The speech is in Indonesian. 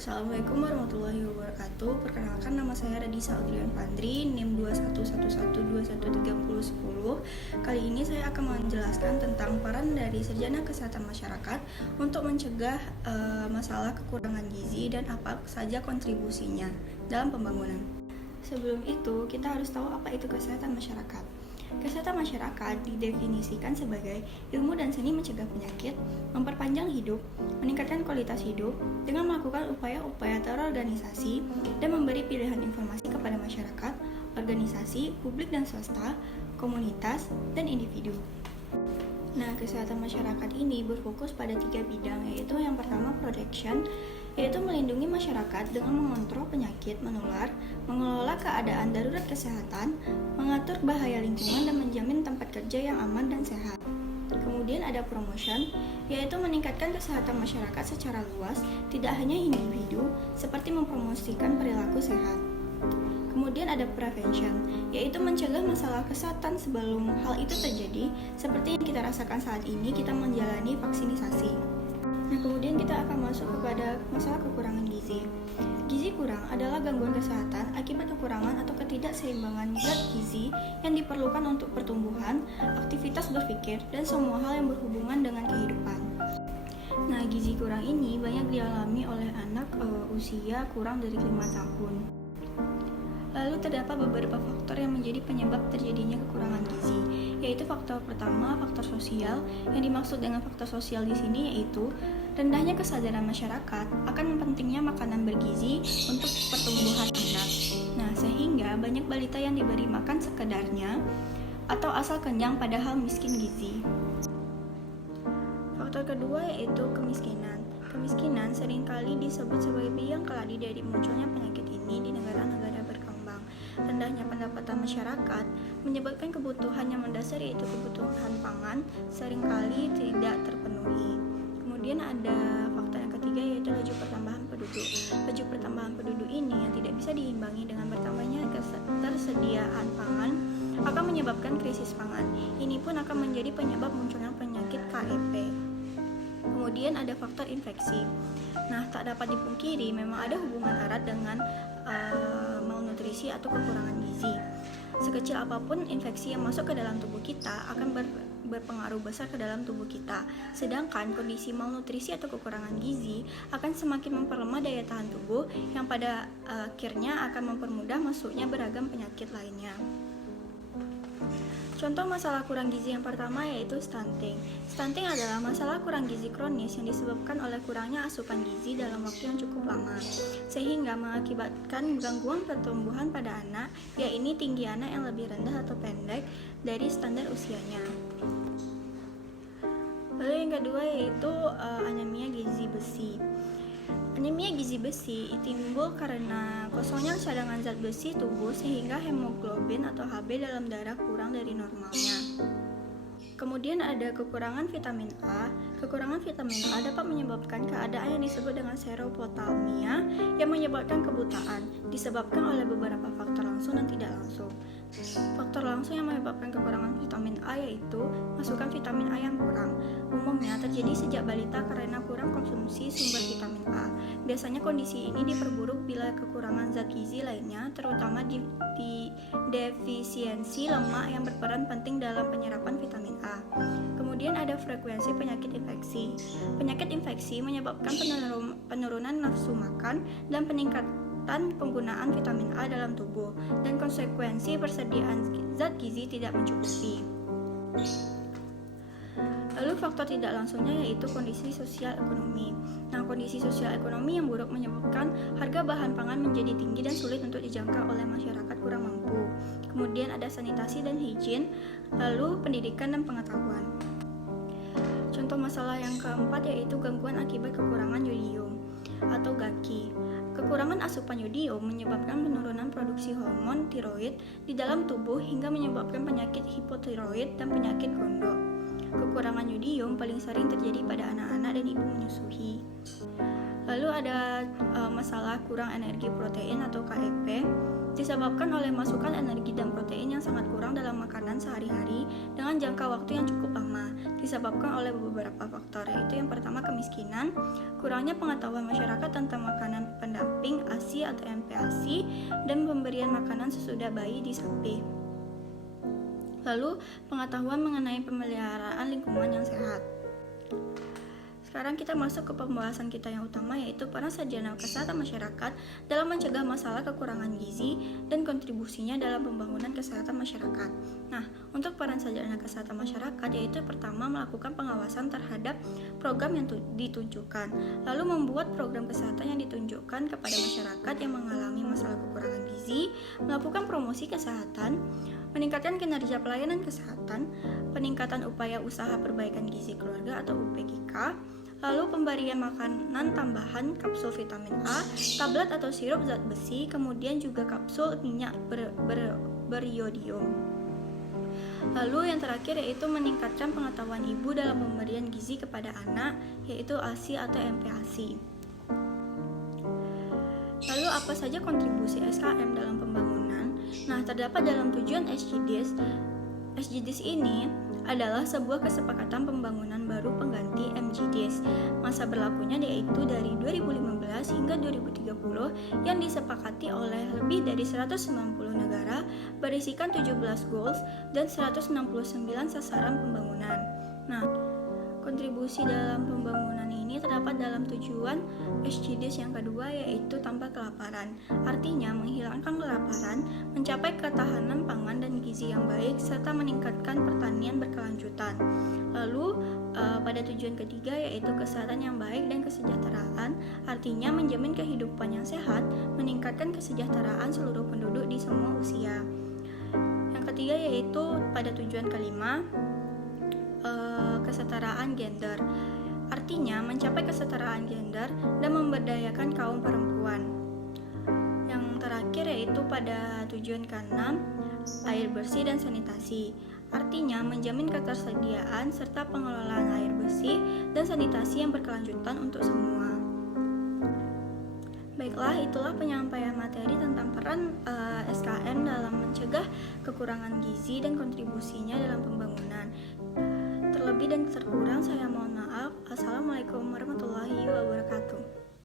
Assalamualaikum warahmatullahi wabarakatuh. Perkenalkan, nama saya Radisa Audrian Pandri, NIM 2111213010. Kali ini saya akan menjelaskan tentang peran dari sarjana kesehatan masyarakat untuk mencegah masalah kekurangan gizi dan apa saja kontribusinya dalam pembangunan. Sebelum itu, kita harus tahu apa itu kesehatan masyarakat. Kesehatan masyarakat didefinisikan sebagai ilmu dan seni mencegah penyakit, memperpanjang hidup, meningkatkan kualitas hidup, dengan melakukan upaya-upaya terorganisasi dan memberi pilihan informasi kepada masyarakat, organisasi, publik dan swasta, komunitas, dan individu. Nah, kesehatan masyarakat ini berfokus pada 3 bidang, yaitu yang pertama protection, yaitu melindungi masyarakat dengan mengontrol penyakit menular, mengelola keadaan darurat kesehatan, mengatur bahaya lingkungan, dan menjamin tempat kerja yang aman dan sehat. Kemudian ada promotion, yaitu meningkatkan kesehatan masyarakat secara luas, tidak hanya individu, seperti mempromosikan perilaku sehat. Kemudian ada prevention, yaitu mencegah masalah kesehatan sebelum hal itu terjadi, seperti yang kita rasakan saat ini, kita menjalani vaksinisasi. Nah, kemudian kita akan masuk kepada masalah kekurangan gizi. Gizi kurang adalah gangguan kesehatan akibat kekurangan atau ketidakseimbangan zat gizi yang diperlukan untuk pertumbuhan, aktivitas berpikir, dan semua hal yang berhubungan dengan kehidupan. Nah, gizi kurang ini banyak dialami oleh anak usia kurang dari 5 tahun. Lalu terdapat beberapa faktor yang menjadi penyebab terjadinya kekurangan gizi, yaitu faktor pertama, faktor sosial. Yang dimaksud dengan faktor sosial di sini yaitu rendahnya kesadaran masyarakat akan pentingnya makanan bergizi untuk pertumbuhan anak. Nah, sehingga banyak balita yang diberi makan sekedarnya atau asal kenyang padahal miskin gizi. Faktor kedua yaitu kemiskinan. Kemiskinan seringkali disebut sebagai biang keladi dari munculnya penyakit ini di negara-negara berkembang. Rendahnya pendapatan masyarakat menyebabkan kebutuhan yang mendasar yaitu kebutuhan pangan seringkali tidak terpenuhi. Kemudian ada faktor yang ketiga yaitu laju pertambahan penduduk. Laju pertambahan penduduk ini yang tidak bisa diimbangi dengan bertambahnya ketersediaan pangan akan menyebabkan krisis pangan. Ini pun akan menjadi penyebab munculnya penyakit KEP. Kemudian ada faktor infeksi. Nah, tak dapat dipungkiri memang ada hubungan erat dengan malnutrisi atau kekurangan gizi. Sekecil apapun infeksi yang masuk ke dalam tubuh kita akan berpengaruh besar ke dalam tubuh kita. Sedangkan kondisi malnutrisi atau kekurangan gizi akan semakin memperlemah daya tahan tubuh yang pada akhirnya akan mempermudah masuknya beragam penyakit lainnya. Contoh masalah kurang gizi yang pertama yaitu stunting. Stunting adalah masalah kurang gizi kronis yang disebabkan oleh kurangnya asupan gizi dalam waktu yang cukup lama, sehingga mengakibatkan gangguan pertumbuhan pada anak, yaitu tinggi anak yang lebih rendah atau pendek dari standar usianya. Lalu yang kedua yaitu anemia gizi besi. Anemia gizi besi timbul karena kosongnya cadangan zat besi tubuh sehingga hemoglobin atau Hb dalam darah kurang dari normalnya. Kemudian ada kekurangan vitamin A. Kekurangan vitamin A dapat menyebabkan keadaan yang disebut dengan seropotalmia yang menyebabkan kebutaan, disebabkan oleh beberapa faktor langsung dan tidak langsung. Faktor langsung yang menyebabkan kekurangan vitamin A yaitu masukan vitamin A yang kurang. Umumnya terjadi sejak balita karena kurang konsumsi sumber vitamin A. Biasanya kondisi ini diperburuk bila kekurangan zat gizi lainnya, terutama di defisiensi lemak yang berperan penting dalam penyerapan vitamin A. Kemudian ada frekuensi penyakit infeksi. Penyakit infeksi menyebabkan penurunan nafsu makan dan peningkatan penggunaan vitamin A dalam tubuh, dan konsekuensi persediaan zat gizi tidak mencukupi. Lalu faktor tidak langsungnya yaitu kondisi sosial ekonomi. Nah, kondisi sosial ekonomi yang buruk menyebabkan harga bahan pangan menjadi tinggi dan sulit untuk dijangkau oleh masyarakat kurang mampu. Kemudian ada sanitasi dan higien, lalu pendidikan dan pengetahuan. Contoh masalah yang keempat yaitu gangguan akibat kekurangan yodium atau GAKI. Kekurangan asupan yodium menyebabkan penurunan produksi hormon tiroid di dalam tubuh hingga menyebabkan penyakit hipotiroid dan penyakit gondok. Kekurangan yodium paling sering terjadi pada anak-anak dan ibu menyusui. Lalu ada masalah kurang energi protein atau KEP. disebabkan oleh masukan energi dan protein yang sangat kurang dalam makanan sehari-hari dengan jangka waktu yang cukup lama, disebabkan oleh beberapa faktor, yaitu yang pertama kemiskinan, kurangnya pengetahuan masyarakat tentang makanan atau MPASI, dan pemberian makanan sesudah bayi disamping. Lalu, pengetahuan mengenai pemeliharaan lingkungan yang sehat. Sekarang kita masuk ke pembahasan kita yang utama, yaitu peran sarjana kesehatan masyarakat dalam mencegah masalah kekurangan gizi dan kontribusinya dalam pembangunan kesehatan masyarakat. Nah, untuk peran sarjana kesehatan masyarakat yaitu pertama melakukan pengawasan terhadap program yang ditunjukkan, lalu membuat program kesehatan yang ditunjukkan kepada masyarakat yang mengalami masalah kekurangan gizi, melakukan promosi kesehatan, meningkatkan kinerja pelayanan kesehatan, peningkatan upaya usaha perbaikan gizi keluarga atau UPGK, lalu pemberian makanan tambahan kapsul vitamin A, tablet atau sirup zat besi, kemudian juga kapsul minyak beriodium. Lalu yang terakhir yaitu meningkatkan pengetahuan ibu dalam pemberian gizi kepada anak, yaitu ASI atau MPASI. Lalu apa saja kontribusi SKM dalam pembangunan? Nah, terdapat dalam tujuan SDGs. SDGs ini adalah sebuah kesepakatan pembangunan baru pengganti MGDs. Masa berlakunya yaitu dari 2015 hingga 2030 yang disepakati oleh lebih dari 190 negara, berisikan 17 goals dan 169 sasaran pembangunan. Nah, kontribusi dalam pembangunan ini terdapat dalam tujuan SDGs yang kedua, yaitu tanpa kelaparan. Artinya menghilangkan kelaparan, mencapai ketahanan pangan dan gizi yang baik, serta meningkatkan pertanian berkelanjutan. Lalu pada tujuan ketiga yaitu kesehatan yang baik dan kesejahteraan, artinya menjamin kehidupan yang sehat, meningkatkan kesejahteraan seluruh penduduk di semua usia. Yang ketiga yaitu pada tujuan kelima, kesetaraan gender, artinya mencapai kesetaraan gender dan memberdayakan kaum perempuan. Yang terakhir yaitu pada tujuan keenam, air bersih dan sanitasi, artinya menjamin ketersediaan serta pengelolaan air bersih dan sanitasi yang berkelanjutan untuk semua. Baiklah, itulah penyampaian materi tentang peran SKM dalam mencegah kekurangan gizi dan kontribusinya dalam pembangunan. Terlebih dan terkurang saya mohon maaf. Assalamualaikum warahmatullahi wabarakatuh.